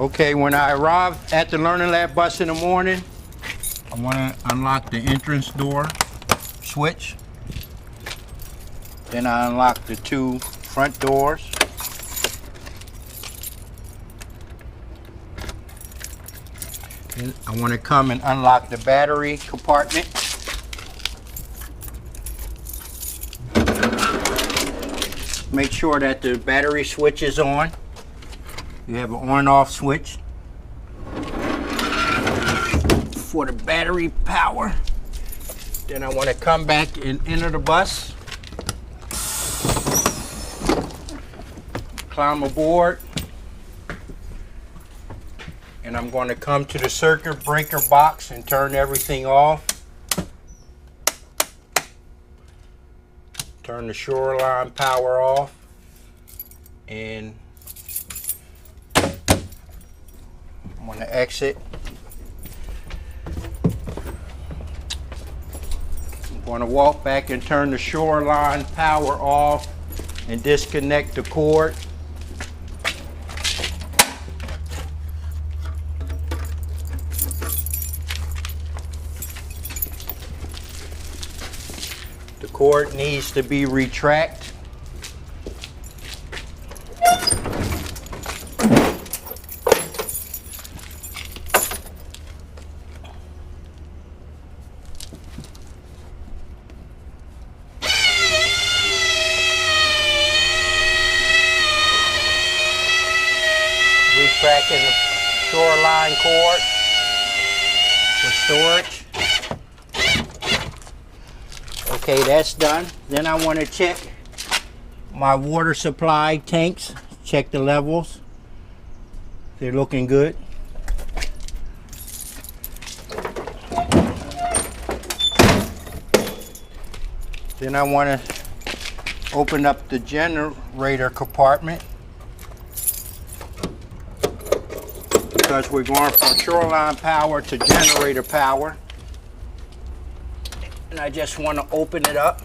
Okay, when I arrive at the Learning Lab bus in the morning, I want to unlock the entrance door switch. Then I unlock the two front doors. Then I want to come and unlock the battery compartment. Make sure that the battery switch is on. You have an on-off switch for the battery power. Then I want to come back and enter the bus. Climb aboard. And I'm going to come to the circuit breaker box and turn everything off. Turn the shoreline power off. And I'm going to exit. I'm going to walk back and turn the shoreline power off and disconnect the cord. The cord needs to be retracted. Retracting the shoreline cord for storage. Okay, that's done. Then I want to check my water supply tanks, check the levels. They're looking good. Then I want to open up the generator compartment, because we're going from shoreline power to generator power. And I just want to open it up.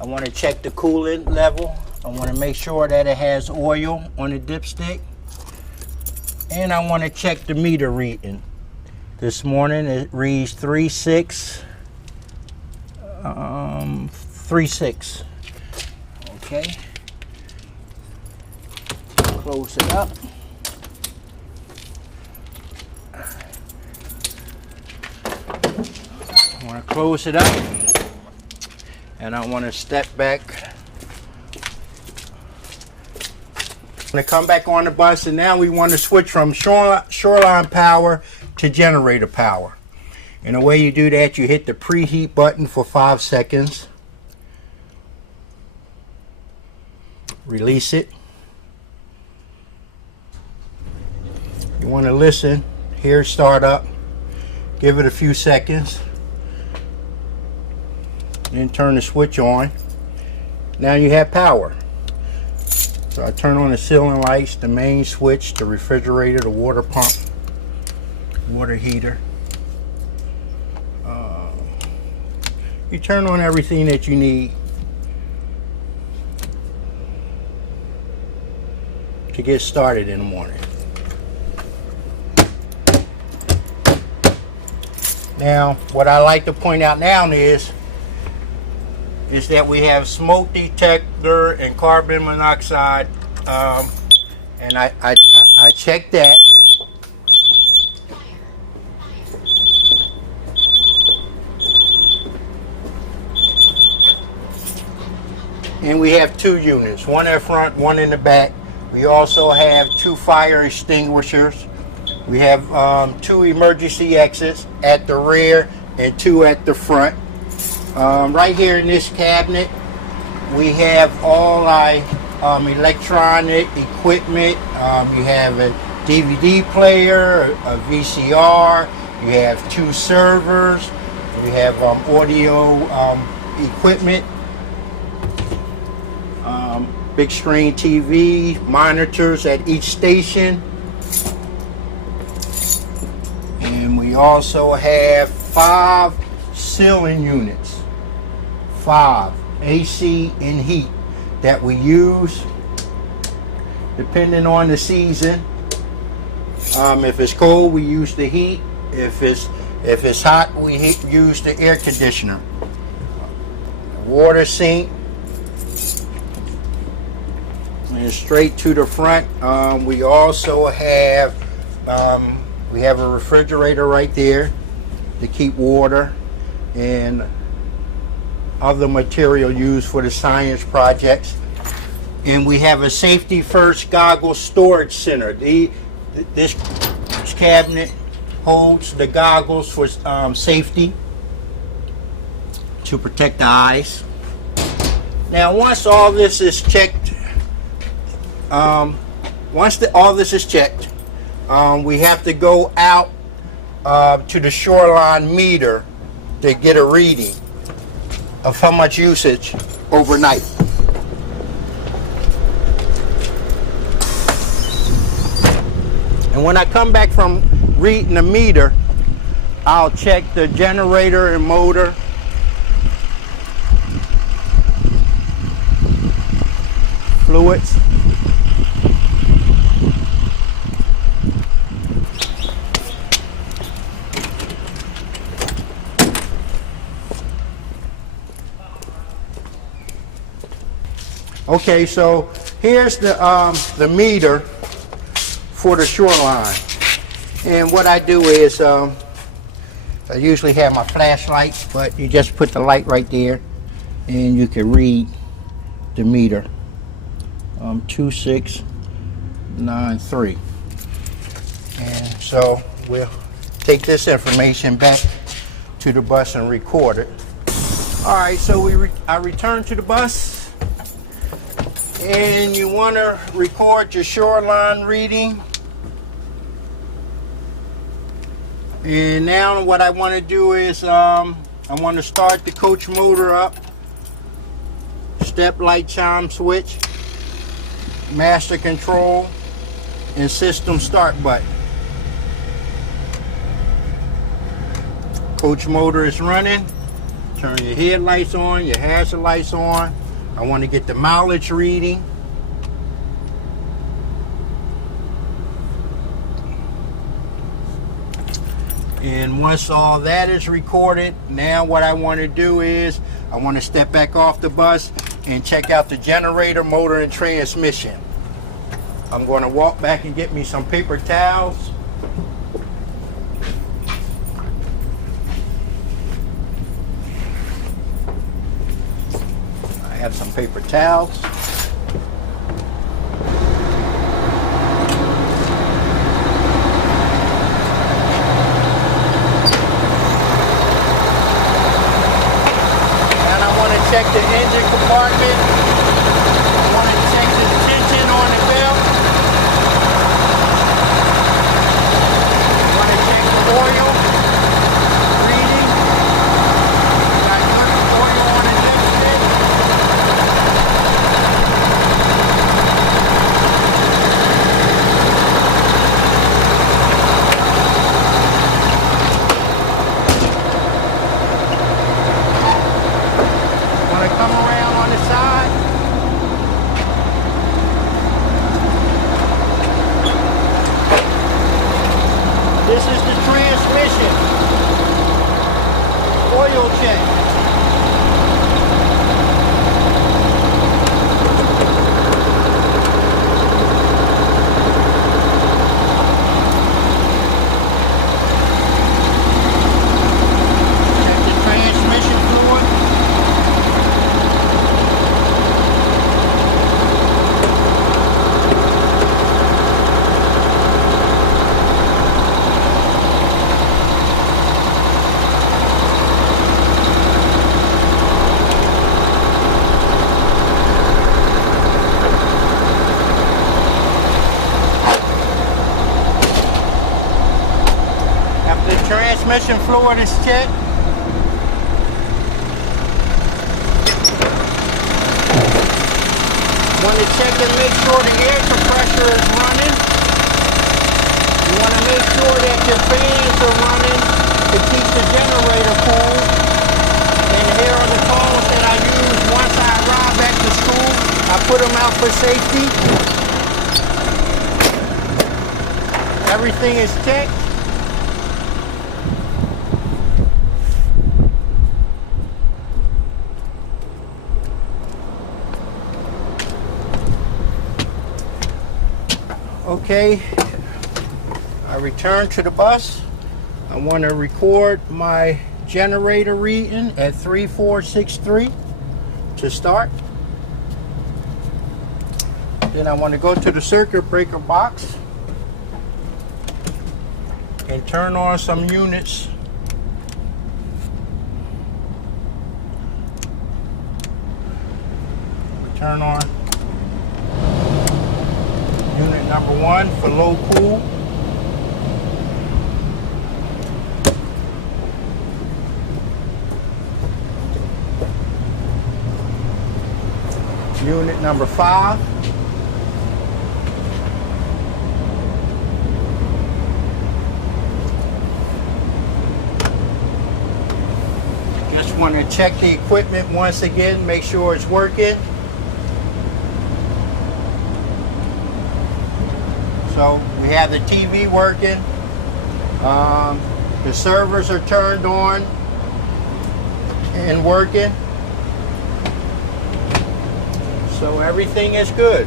I want to check the coolant level. I want to make sure that it has oil on the dipstick. And I want to check the meter reading. This morning it reads 36. Okay. Close it up. I want to close it up, and I want to step back. I'm going to come back on the bus, and now we want to switch from shoreline power to generator power. And the way you do that, you hit the preheat button for 5 seconds. Release it. You want to listen, hear it start up. Give it a few seconds. Then turn the switch on. Now you have power. So I turn on the ceiling lights, the main switch, the refrigerator, the water pump, water heater. You turn on everything that you need to get started in the morning. Now, what I like to point out now is that we have smoke detector and carbon monoxide, and I checked that. And we have 2 units, one in front, one in the back. We also have 2 fire extinguishers. We have 2 emergency exits at the rear and 2 at the front. Right here in this cabinet, we have all our electronic equipment. You have a DVD player, a VCR, you have 2 servers, you have audio equipment, big screen TV, monitors at each station. And we also have 5 ceiling units, 5 AC and heat that we use depending on the season. If it's cold, we use the heat. If it's hot, we use the air conditioner. Water sink. And straight to the front. We also have a refrigerator right there to keep water and other material used for the science projects. And we have a safety first goggles storage center. This cabinet holds the goggles for safety to protect the eyes. Now, once all this is checked, all this is checked, we have to go out to the shoreline meter to get a reading of how much usage overnight. And when I come back from reading the meter, I'll check the generator and motor. Fluids. Okay, so here's the meter for the shoreline. And what I do is, I usually have my flashlight, but you just put the light right there and you can read the meter. 2693. And so we'll take this information back to the bus and record it. All right, so I return to the bus, and you want to record your shoreline reading. And now what I want to do is I want to start the coach motor up, step light chime switch, master control, and system start button. Coach motor is running. Turn your headlights on, your hazard lights on. I want to get the mileage reading. And once all that is recorded, now what I want to do is I want to step back off the bus and check out the generator, motor, and transmission. I'm going to walk back and get me some paper towels. I have some paper towels. Check the engine compartment. I want to check the tension on the belt. I want to check the oil reading. Got good oil on the next stick. Come around on the side. This is the transmission. Oil check. Check the transmission fluid. The transmission fluid is checked. Want to check and make sure the air compressor is running. You want to make sure that your fans are running to keep the generator cool. And here are the phones that I use once I arrive back to school. I put them out for safety. everything is checked. Okay, I return to the bus. I want to record my generator reading at 3463 to start. Then I want to go to the circuit breaker box and turn on some units. We turn on unit number 1 for low cool. Unit number 5. Just want to check the equipment once again, make sure it's working. So we have the TV working. The servers are turned on and working. So everything is good.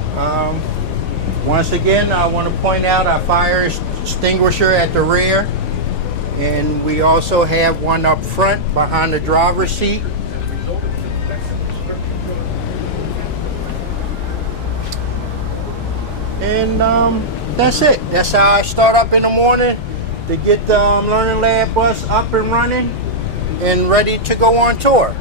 Once again, I want to point out our fire extinguisher at the rear, and we also have one up front behind the driver's seat. And that's it. That's how I start up in the morning to get the Learning Lab bus up and running and ready to go on tour.